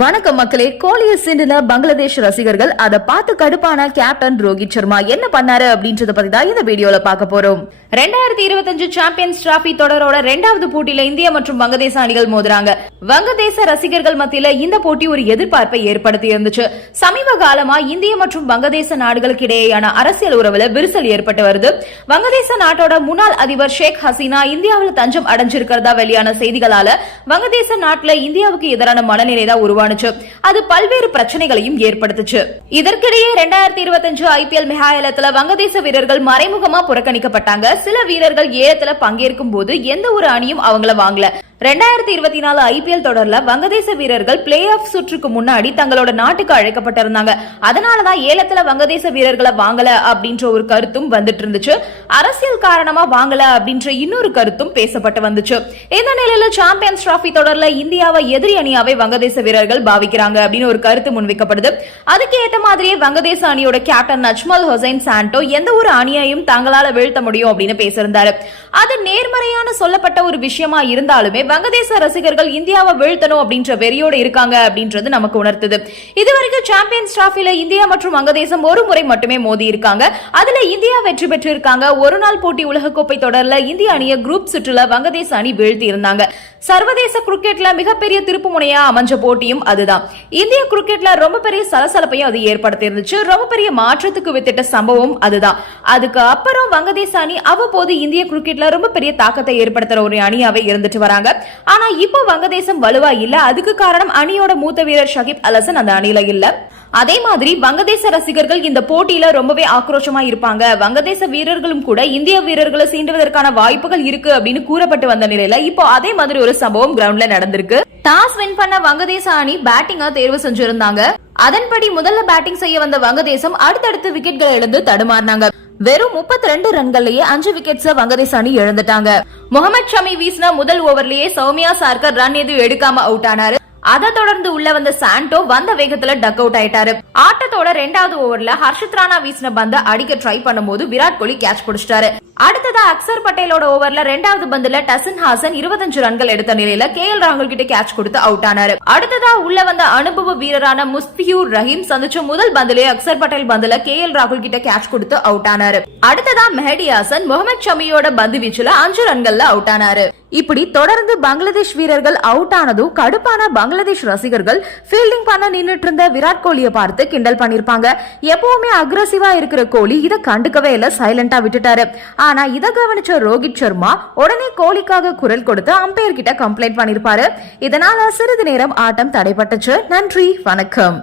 வணக்கம் மக்களே. கோலியை சிண்டின பங்களாதேஷ் ரசிகர்கள் அதை பார்த்து கடுப்பான கேப்டன் ரோஹித் சர்மா என்ன பண்ணாரு அப்படின்றத பத்தி தான் இந்த வீடியோல பார்க்க போறோம். ரெண்டாயிரத்தி இருபத்தஞ்சு சாம்பியன்ஸ் டிராபி தொடரோட ரெண்டாவது போட்டியில இந்தியா மற்றும் வங்கதேச அணிகள் மோதுறாங்க. வங்கதேச ரசிகர்கள் மத்தியில இந்த போட்டி ஒரு எதிர்பார்ப்பை ஏற்படுத்தி இருந்துச்சு. சமீப காலமா இந்திய மற்றும் வங்கதேச நாடுகளுக்கு இடையேயான அரசியல் உறவுல விரிசல் ஏற்பட்டு வருது. வங்கதேச நாட்டோட முன்னாள் அதிபர் ஷேக் ஹசீனா இந்தியாவில் தஞ்சம் அடைஞ்சிருக்கிறதா வெளியான செய்திகளால வங்கதேச நாட்டுல இந்தியாவுக்கு எதிரான மனநிலை தான் உருவானுச்சு அது பல்வேறு பிரச்சனைகளையும் ஏற்படுத்துச்சு. இதற்கிடையே ரெண்டாயிரத்தி இருபத்தஞ்சு ஐபிஎல் மிகாயலத்துல வங்கதேச வீரர்கள் மறைமுகமா புறக்கணிக்கப்பட்டாங்க. சில வீரர்கள் ஏலத்துல பங்கேற்கும் போது எந்த ஒரு அணியும் அவங்கள வாங்கல. ரெண்டாயிரத்தி இருபத்தி நாலு ஐபிஎல் தொடர்ல வங்கதேச வீரர்கள் பிளே ஆஃப் சுற்றுக்கு முன்னாடி தங்களோட நாட்டுக்கு அழைக்கப்பட்டிருந்தாங்க. அதனாலதான் ஏலத்துல வங்கதேச வீரர்களை வாங்கல அப்படின்ற ஒரு கருத்தும் வந்துட்டு இருந்துச்சு. அரசியல் காரணமா வாங்கல அப்படின்ற இன்னொரு கருத்தும் பேசப்பட்டு வந்துச்சு. இந்த நிலையில சாம்பியன்ஸ் டிராபி தொடர்ல இந்தியாவை எதிரி அணியாவே வங்கதேச வீரர்கள் பாவிக்கிறாங்க அப்படின்னு ஒரு கருத்து முன்வைக்கப்படுது. அதுக்கு ஏத்த மாதிரியே வங்கதேச அணியோட கேப்டன் நஜ்மல் ஹொசைன் சாண்டோ எந்த ஒரு அணியையும் தங்களால வீழ்த்த முடியும் அப்படின்னு பேசியிருந்தாரு. அது நேர்மறையான சொல்லப்பட்ட ஒரு விஷயமா இருந்தாலுமே வங்கதேச ரசிகர்கள் இந்தியாவை வீழ்த்தணும் அப்படின்ற வெறியோட இருக்காங்க அப்படின்றது நமக்கு உணர்த்துது. இதுவரைக்கும் சாம்பியன்ஸ் டிராஃபில இந்தியா மற்றும் வங்கதேசம் ஒரு முறை மட்டுமே மோதி இருக்காங்க. அதுல இந்தியா வெற்றி பெற்று இருக்காங்க ஒரு நாள் போட்டி உலகக்கோப்பை தொடர்ல இந்திய அணியை குரூப் சுற்றுல வங்கதேச அணி வீழ்த்தி இருந்தாங்க. சர்வதேச கிரிக்கெட்ல மிகப்பெரிய திருப்பு முனையா அமைஞ்ச போட்டியும் அதுதான். இந்திய கிரிக்கெட்ல ரொம்ப பெரிய சலசலப்பையும் அது ஏற்படுத்தி இருந்துச்சு ரொம்ப பெரிய மாற்றத்துக்கு வித்திட்ட சம்பவம் அதுதான். அதுக்கு அப்புறம் வங்கதேச அணி அவ்வப்போது இந்திய கிரிக்கெட்ல ரொம்ப பெரிய தாக்கத்தை ஏற்படுத்துற ஒரு அணியாவே இருந்துட்டு வராங்க. ஆனா இப்போ வங்கதேசம் வலுவா இல்ல. அதுக்கு காரணம் அணியோட மூத்த வீரர் ஷகிப் அலசன் அந்த அணியில இல்ல. அதே மாதிரி வங்கதேச ரசிகர்கள் இந்த போட்டியில ரொம்பவே ஆக்ரோஷமா இருப்பாங்க. வங்கதேச வீரர்களும் கூட இந்திய வீரர்களை சீண்டுவதற்கான வாய்ப்புகள் இருக்கு அப்படின்னு கூறப்பட்டு வந்த நிலையில இப்போ அதே மாதிரி ஒரு சம்பவம் கிரவுண்ட்ல நடந்திருக்கு. டாஸ் வின் பண்ண வங்கதேச அணி பேட்டிங்கா தேர்வு செஞ்சிருந்தாங்க. அதன்படி முதல்ல பேட்டிங் செய்ய வந்த வங்கதேசம் அடுத்தடுத்து விக்கெட்களை இழந்து தடுமாறினாங்க. வெறும் முப்பத்தி ரெண்டு ரன்கள்லயே அஞ்சு விக்கெட்ஸ் வங்கதேச அணி இழந்துட்டாங்க. முகமது ஷமி வீசின முதல் ஓவர்லயே சௌமியா சார்கர் ரன் எதுவும் எடுக்காம அவுட் ஆனாரு. அதை தொடர்ந்து உள்ள வந்த சாண்டோ வந்த வேகத்துல டக் அவுட் ஆயிட்டாரு. ஆட்டத்தோட ரெண்டாவது ஓவர்ல ஹர்ஷித் ராணா வீசின பந்த அடிக்க ட்ரை பண்ணும்போது விராட் கோலி கேட்ச் பிடிச்சிட்டாரு. அடுத்ததா அக்சர் பட்டேலோட ஓவர்ல ரெண்டாவது பந்துல டசன் ஹாசன் இருபத்தஞ்சு ரன்கள் எடுத்த நிலையில கே எல் ராகுல் கிட்ட கேட்ச் கொடுத்து அவுட் ஆனாரு. அடுத்ததா உள்ள வந்த அனுபவ வீரரான முஸ்பியூர் ரஹீம் சந்திச்ச முதல் பந்திலே அக்சர் பட்டேல் பந்துல கே எல் ராகுல் கிட்ட கேட்ச் கொடுத்து அவுட் ஆனாரு. அடுத்ததா மெஹடி ஹாசன் முகமது ஷமியோட பந்து வீச்சுல அஞ்சு ரன்கள்ல அவுட் ஆனாரு. இப்படி தொடர்ந்து பங்களாதேஷ் வீரர்கள் அவுட் ஆனதும் கடுப்பான பங்களாதேஷ் ரசிகர்கள் ஃபீல்டிங் பண்ண நின்றுட்டு இருந்த விராட் கோலியை பார்த்து கிண்டல் பண்ணிருப்பாங்க. எப்பவுமே அக்ரஸிவா இருக்கிற கோலி இதை கண்டுக்கவே இல்ல சைலண்டா விட்டுட்டாரு. ஆனா இதை கவனிச்ச ரோஹித் சர்மா உடனே கோலிக்காக குரல் கொடுத்து அம்பையர் கிட்ட கம்ப்ளைண்ட் பண்ணிருப்பாரு. இதனால சிறிது நேரம் ஆட்டம் தடைப்பட்டுச்சு நன்றி வணக்கம்.